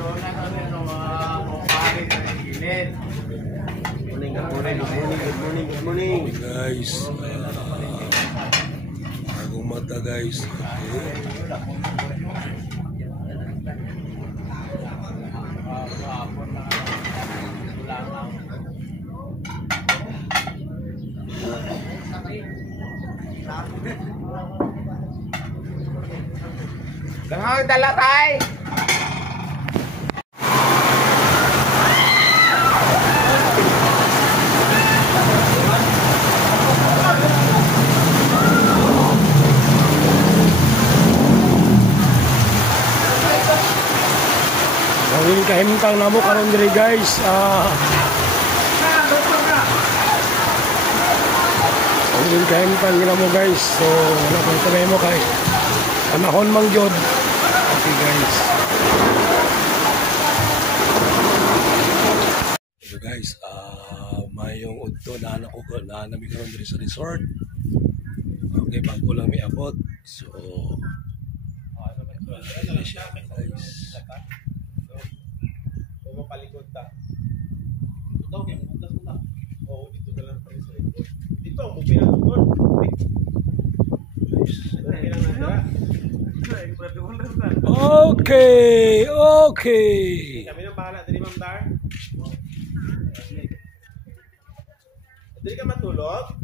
Good morning guys. Bagong mata guys. Gangang dala tay. Ang kahimtang namo karon diri guys. Ang kahimtang namo guys. So wala pa ito mo kay panahon mang jud. Okay guys. So guys, mayong udto na anak ko na nami karon diri sa resort. Okay, bago lang may abot. So ano siya guys. Palikod ta. Ito kay muntas mo na. Oo, dito ka lang pa sa likod. Dito ang bubi na doon. Okay, okay. Kami nang bahala diri Ma'am Dar. Diri ka matulog?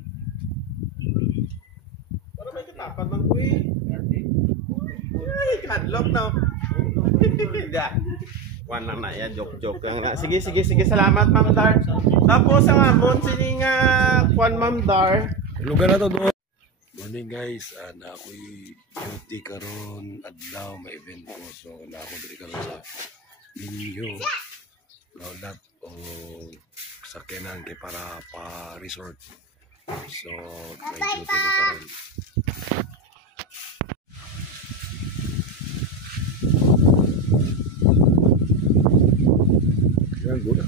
Para may katapan man kuy. Ay, kadlok na. Hindi. Wan lang na yan, joke lang. Sige, salamat Ma'am Dar. Tapos ang amon sini nga kwan Ma'am Dar. Lugar na to doon. Morning guys, na ako'y duty karon adlaw may event ko. So na ako diri karon sa Minyo. Laulat o sakyanan kay para pa resort. So may duty ko karon. Yan, good.